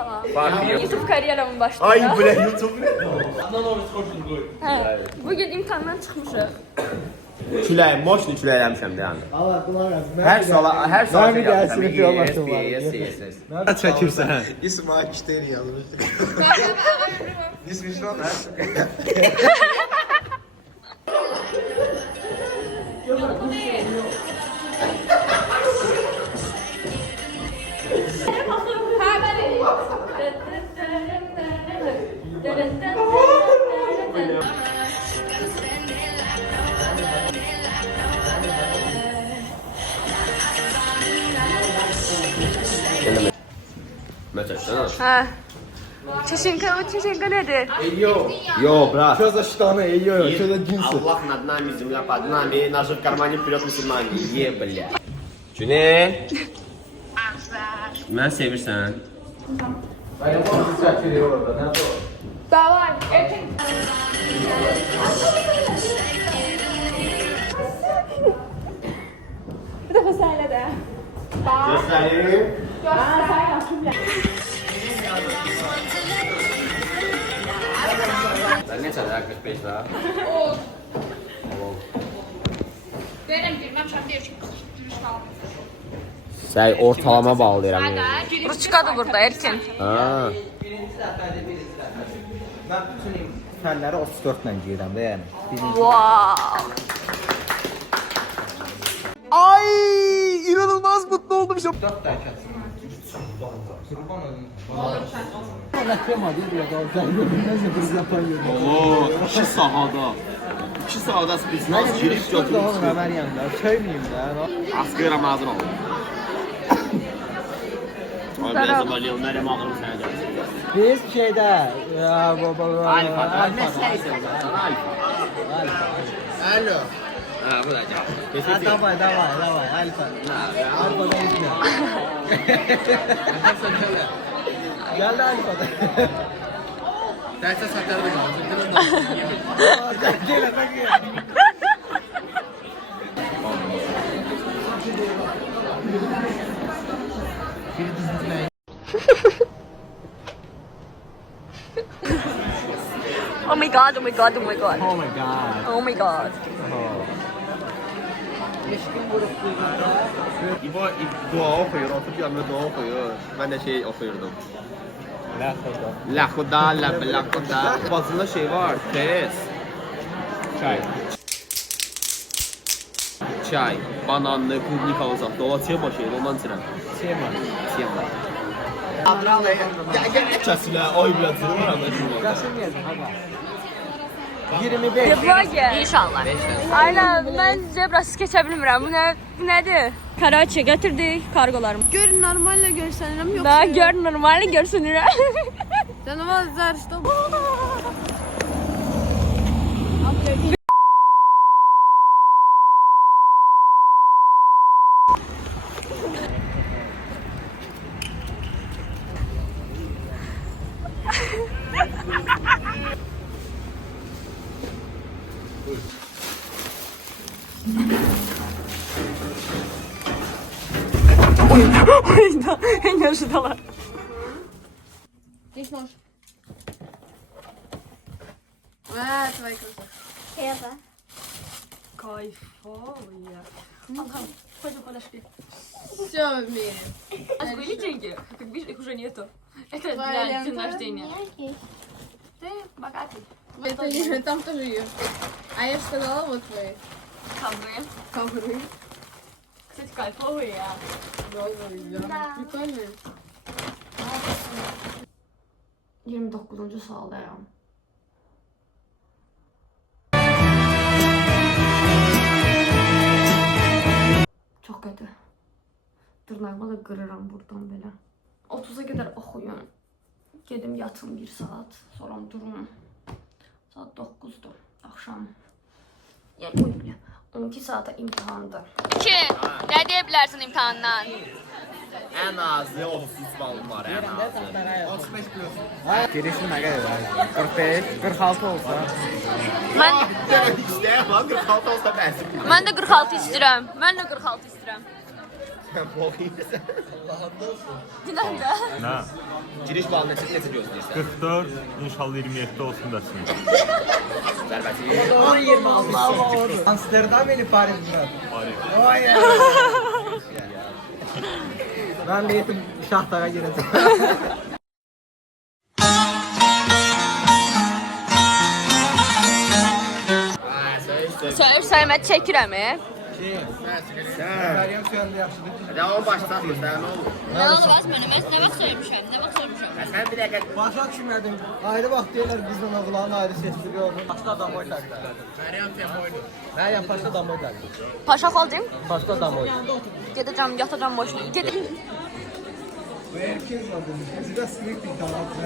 salam. Farkı yok. YouTube kariyeramın başladı. Ay bu ne YouTube? Bugün imkandan çıxmışıq. Külək, moşlu küləkləmişəm də yəni. Allah kulağın arasında. Hər sala Ben bir dersini yapıyorum. Yes. Ne çekirsen? İsmail Kişteri yazmış. İsmi şu an Məsələn. Hə. Çeşenka nədir? Yo, брат. Что за штаны? Ё-ё, что за джинсы? Аллах над нами, земля под нами, наши в кармане вперед мусульмане. Ye, бля. Güney. Mən sevirsən. Davay, erkek. Bir dəfə səhlə də. Göstərim. Sən neçədir? 45 var. Benim bilmem sen bir dürüst kalın. Sən ortalama bağlayıram. Ruçkadır burada, erkek. Ha. Ben bütün fənləri 34 ilə giyirəm də yəni. Wow. Ay, inanılmaz mutlu oldum şu. 4 tane kəsin. Kurban olun. Bana tema değil ya da nəsə biz yapamıyoruz. Oo, 2 sahada. 2 sahada spesiyal girib Burada götürüb. onun Ömer yanında. Söymeyeyim də. Askıram hazır ol. Ay ben zaman Leonardo ağırım sənə gəlir. Biz şeydə ya baba. Alfa. Ne şeysən sən? Alfa. Alo. Ha, bu da gəl. Ha, davay, alfa. Alfa da izlə. Gəldi alfa da. Dərsə sətərdə qalsın. Gəl, gəl. Oh my god, oh my god, oh my god. Oh my god. Oh my god. İbo dua oxuyur, oturub yanında dua oxuyur. Mən də şey oxuyurdum. Laxuda, laxuda. Bazında şey var, tez. Çay, bananlı, klubnikalı zat. Ola tema şey, ondan içirəm. Tema. Tema. Kəsilə, ay biraz zırmıram da şimdi. Gəlsin hava. 25. Zebra gel. İnşallah. Aynen, ben zebrasız keçə bilmirəm. Bu nədir? Karaçi gətirdik kargolarımı. Gör normalle görsenirim yok. Daha gör normal görsünür. Canavar zarışta. Oyunda en yaşlıdalar. Здесь нож. А, твои красавцы. Кайфовая. Ага, пойдем подошли. Все в мире. А были деньги? Как видишь, их уже нету. Это Твоя для лента? день рождения. Ты богатый. Это не там тоже есть. А я же сказала вот твои Ковры. ковры. Кстати, кайфовые. Розовые, да. Прикольные. 29. saldayam. Çox qəti. Dırnağımı da qırıram buradan belə. 30'a qədər oxuyun. Gedim yatım 1 saat. Sonra durum. Saat 9'dur. Axşam. Yəni bu ilə 12 saata imtahandır. 2. Nə deyə bilərsən imtahandan? Ən azı 33 balım var, ən azı. 35 kilosun. Girişin nə qədər? 45, 46 olsa. Mən İstəyəm, 46 olsa bəs. Mən də 46 istəyirəm. Mən də 46 istəyirəm. Sen bok yiyirsən. Dinamika. Nə? Giriş balına necə gözləyirsən? 44, inşallah 27 olsun desin. Sərbəti. 26. Amsterdam ili Paris Murat. Oy ya. Ben de yetim Şahtar'a gireceğim. Səhmət çəkirəm. Meryem şu anda yaşlıdır. Hadi o başdan göstər, nə olur? Nə olmaz mənə? Mən nə vaxt söyləmişəm? Nə vaxt sormuşam? Sən bir dəqiqə Başa düşmədim. Ayrı vaxt deyirlər bizden oğlanın ayrı sesli oldu. Başka adam oy takdirler. Meryem başka adam oy takdirler. Paşa xalcım, Başka adam oy. gedəcəm, yatacam boşluğa. Gedəcəm.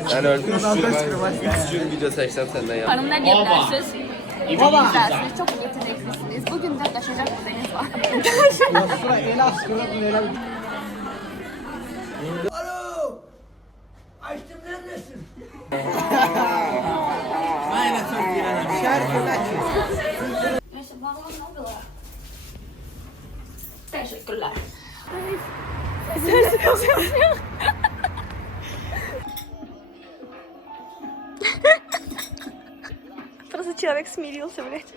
Sən öldün. 3 gün video çəksəm səndən ya. Xanım nə deyə bilərsiniz? Baba. Çox yeteneklisiniz. Bugün də daşacaq üzeriniz var. Sıra el aşkına böyle bir... Aynen çok diyelim. Şerifler. Neyse, bağlamak ne oluyor? Teşekkürler. Просто человек смирился, блядь.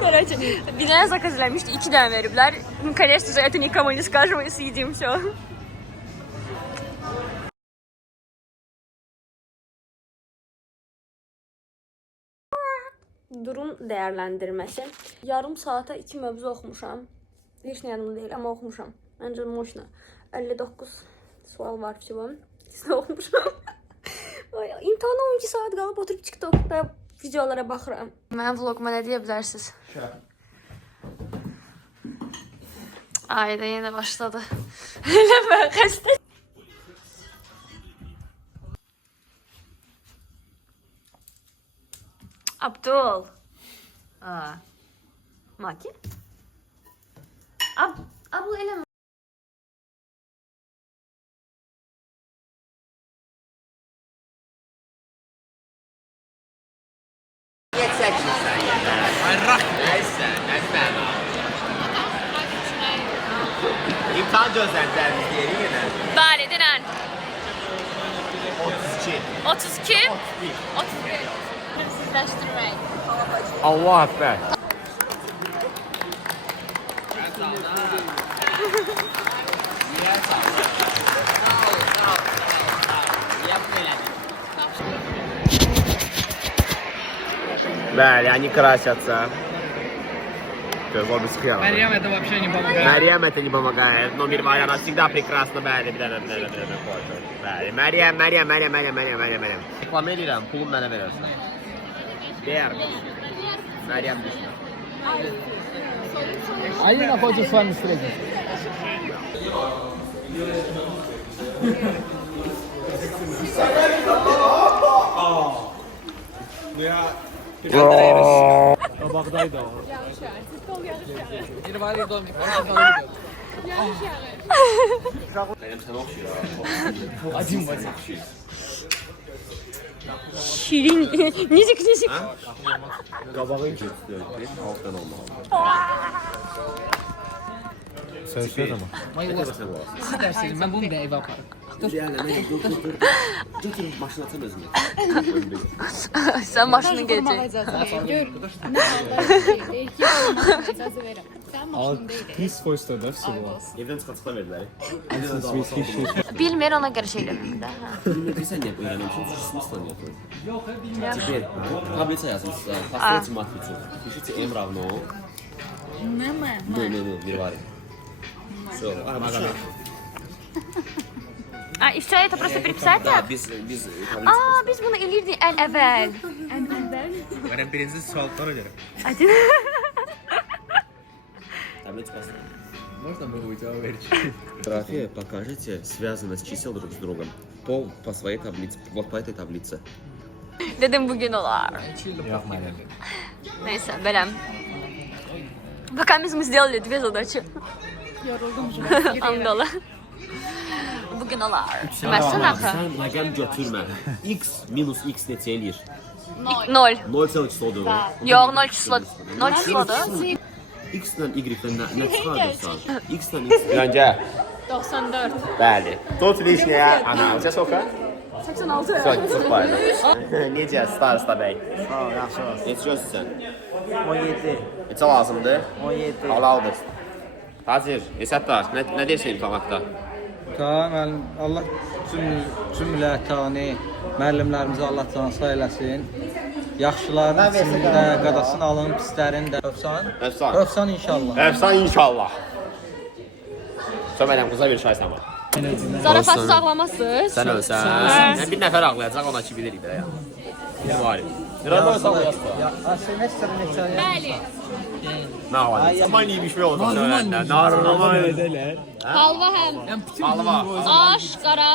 Короче, binaya zakaz eləmişdi, 2 dənə veriblər. Конечно же, это никому не скажем и съедим все. Durum dəyərləndirməsi. Yarım saata 2 mövzu oxumuşam. Heç nə yadımda deyil, amma oxumuşam. Məncə moşna. 59 sual var filan. İkisini oxumuşam. İmtahana 12 saat qalıb oturub TikTokda videolara baxıram. Mənim vloguma nə deyə bilərsiniz? Ayda yenə başladı. Eləmə, xəstə. Abdul. Maki? Abdul eləmə. Çəkirsən ya. Ayrak. Nəysə, nəsən ha. İmtahan gözləntilərini izləyək yenə. Bəli, denən. 32. 32. 31. Sizləşdirmək. Allah əfvər. Bəli, они красятся. Meryem это вообще не помогает. Meryem это не помогает, но Мирварь, она всегда прекрасна, bəli, bir dənə qoydu. Bəli, Meryem. Reklam edirəm, pulum mənə verərsən. Deyər. Meryem düşmür. Алина хочет с вами встретиться. Tabaqdaydı o. Bir var ya domik. Benim sana oxşuyur. Один var. Şirin. Necik. Qabağın keçdi. Altdan olmalı. Sən söz ama. Siz dersiniz ben bunu bir eve yaparım. Yəni, mən götür maşın atım özümü. Sən maşını geçecek. Ты свойства, да, всего? Evdən çıxaçıqla verdilər. Bilmir, ona görə şey eləməyim də. Bilmirsən niyə öyrənmişsin? Çünki smısla yapıyor. Теперь таблица yazmışsa, построить матрицу. Пишите m равно... Ну, Мирварь. Все, магазин. А, и все это просто переписать? Да, без таблицы. Biz bunu elirdik ən əvvəl. Benim birinci suallara göre. Таблицу построить. Можно было тебя верить? Фотография покажите связанность чисел друг с другом по своей таблице, вот по этой таблице. Dedim bugün olar. Yok Meryem. Neyse, beləm. Пока мы сделали 2 задачи. Yoruldum уже. Andala. Bugün olar. Bilməzsən axı. Sən rəqəm götürmə. X minus X neçə eləyir? 0. 0 çislodur o. Yox, 0 çislo. 0 çislodur. X-dən Y-dən nə çıxardırsan? X-dən X. Məncə. 94. Bəli. Тут лишняя ana. Necə soka? 86. Çox payda. Necə Starsta bəy? Sağ ol, yaxşı olsun. Neçə gözsən? 17. Neçə lazımdır? 17. Halaldır. Hazır. Əsətdar, nə deyirsən imtahanatda? Tamam, Allah cümlətani müəllimlərimizi Allah can sağ eləsin. Yaxşıların içində qadasını alın, pislərin də. Övsan? Əfsan. Övsan inşallah. Əfsan inşallah. Sömələm qıza bir çay səma. Zarafat sağlamasınız. Sən ölsən. Bir nəfər ağlayacaq, ona ki bilirik də ya. Bir var. Nərə sağlayasın? Semestr neçə? Bəli. Nə var? Zaman iyiymiş mi oldu söyləndə? Normal. Halva həm. Halva. Aş, qara.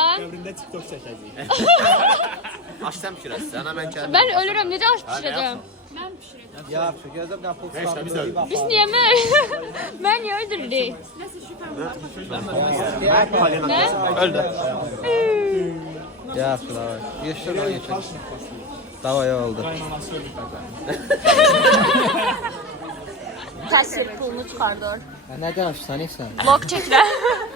Aş sən pişirəsən, mən kəlim. Mən ölürəm, necə aş pişirəcəm? Yaxşı, gözüm nə pul Neyse, biz öldük. Biz niyə mən? Mən niyə öldürdük? Nə? Öldü. Yaxşı, davay. Yeşil o yeşil. Davay oldu. Təsir pulunu çıxardır. Nə danışsan, sən? Vlog çəkirəm.